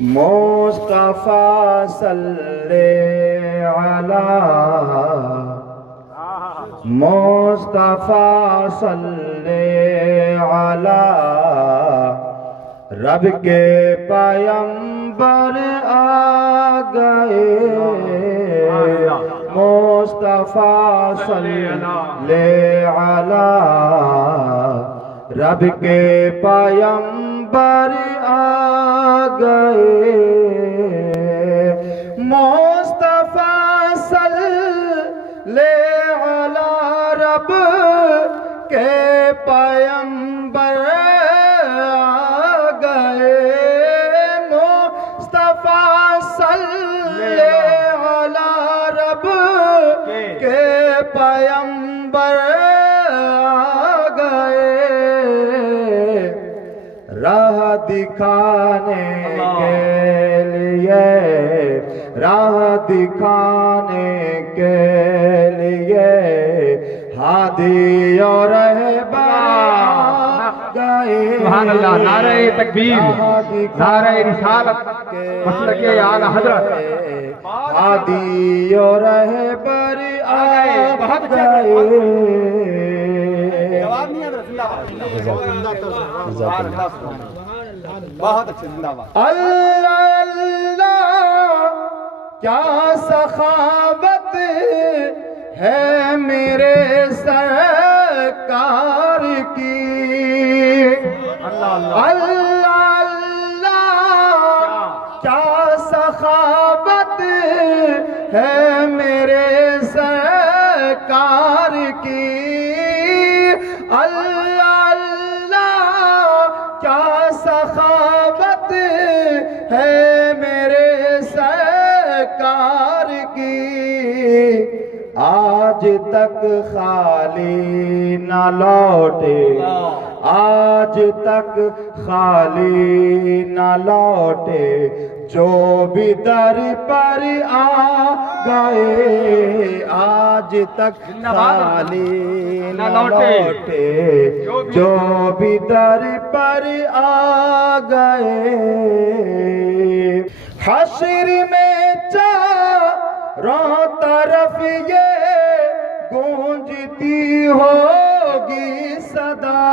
مصطفیٰ صلی علی مصطفیٰ صلی علی رب کے پیغمبر آ گئے مصطفیٰ صلی علی رب کے پیغمبر آ گئے مصطفیٰ صلی علی رب کے پیغمبر آ گئے مصطفیٰ صلی علی رب کے پیغمبر آ گئے راہ دکھانے کے لیے راہ دکھانے کے لیے ہادی اور رہبر گئے سبحان اللہ نعرہ تکبیر نعرہ رسالت مسلک اعلی حضرت ہادی اور رہبر آ گئے بہت اچھے زندہ باد اللہ اللہ کیا سخاوت ہے میرے سرکار کی اللہ اللہ کیا سخاوت ہے میرے سرکار کی اللہ اللہ کیا سخاوت ہے میرے سرکار کی آج تک خالی نہ لوٹے آج تک خالی نہ لوٹے جو بھی در پر آ گئے آج تک خالی نہ لوٹے جو بھی در پر آ گئے حشر میں چاروں طرف یہ گونجتی ہوگی صدا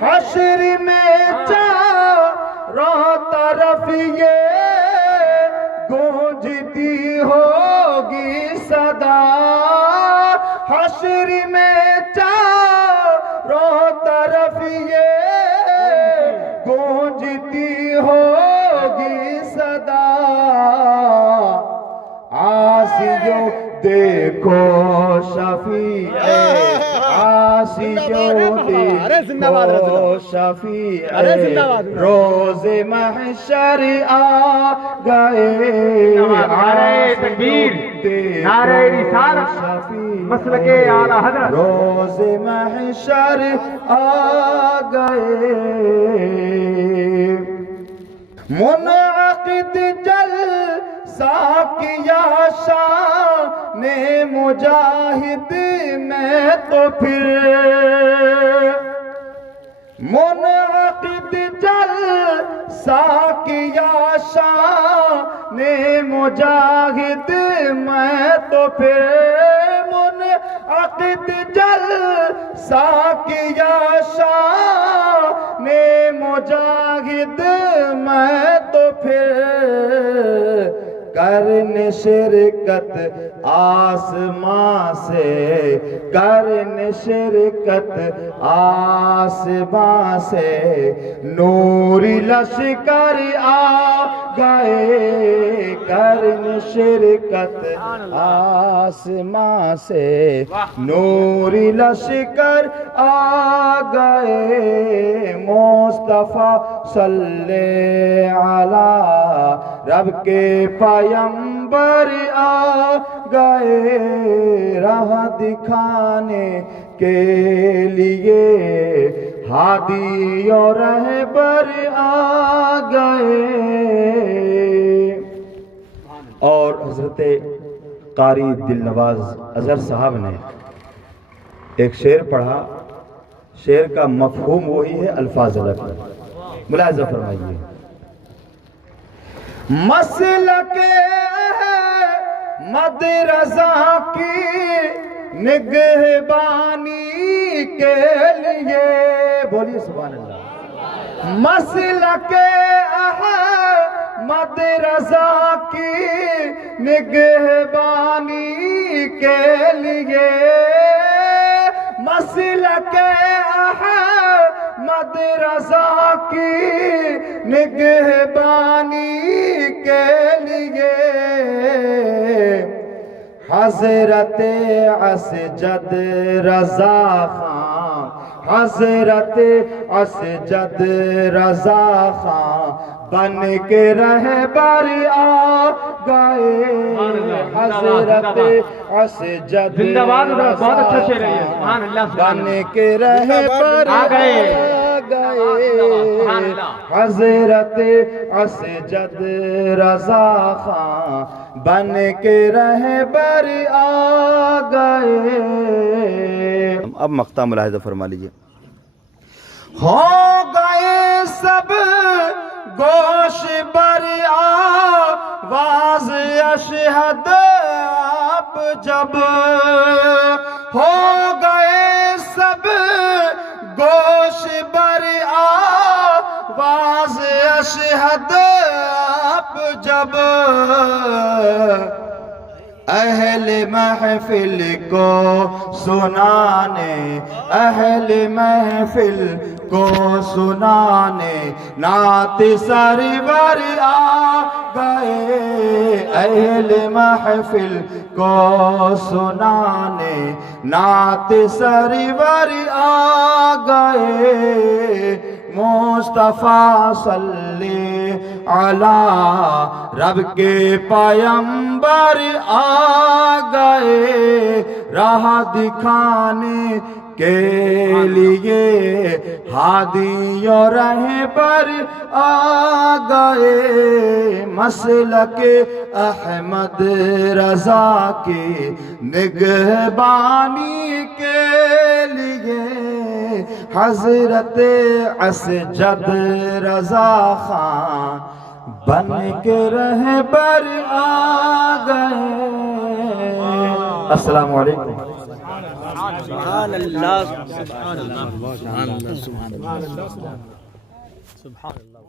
حشر میں چاروں طرف یہ گونجتی ہوگی صدا حشر میں چاروں طرف یہ گونجتی ہوگی صدا آسیوں دیکھو شفیع آسیوں دیکھو شفیع روز محشر آ گئے نعرہ تکبیر نعرہ رسالت مسلک اعلی حضرت روز محشر آ گئے منعقد جلسہ کیا شان مجاہد میں تو پھر منعقد جلسہ کیا شان مجاہد میں تو پھر منعقد جلسہ کیا شان مجاہد میں تو پھر کرنے شرکت آسمان سے کرنے شرکت آسمان سے نوری لشکر آ گئے کرنے شرکت آسمان سے نوری لشکر آ گئے مصطفیٰ صلی علی رب کے پیغمبر آ گئے راہ دکھانے کے لیے ہادی اور رہبر آ گئے اور حضرت قاری دل نواز اظہر صاحب نے ایک شعر پڑھا شعر کا مفہوم وہی ہے الفاظ الگ ملاحظہ فرمائیے مسلک احمد رضا کی نگہبانی کے لیے، بولیے سبحان اللہ، مسلک احمد رضا کی نگہبانی کے لیے، مسلک احمد رضا کی نگہبانی کے لیے حضرت اسجد رضا خان، حضرت اسجد رضا خان بن کے رہبر آ گئے، حضرت اسجد رضا خان بن کے رہبر آ گئے، حضرت اسجد رضا خان بن کے رہبر آ گئے۔ اب مقطع ملاحظہ فرما لیجئے۔ ہو گئے سب گوش بر آواز اشہد آپ جب، ہو گئے سب گوش بر آواز اشہد آپ جب، اہل محفل کو سنانے، اہل محفل کو سنانے نعت سرور آ گئے، اہل محفل کو سنانے نعت سرور آ گئے، مصطفیٰ صلی علی رب کے پیمبر آ گئے، راہ دکھانے کے لیے ہادی اور رہبر آ گئے، مسلک احمد رضا کی نگہبانی کے لیے حضرت اسجد رضا خان بن کے رہبر آ گئے۔ السلام علیکم۔ سبحان اللہ، سبحان اللہ، سبحان اللہ، سبحان اللہ، سبحان اللہ۔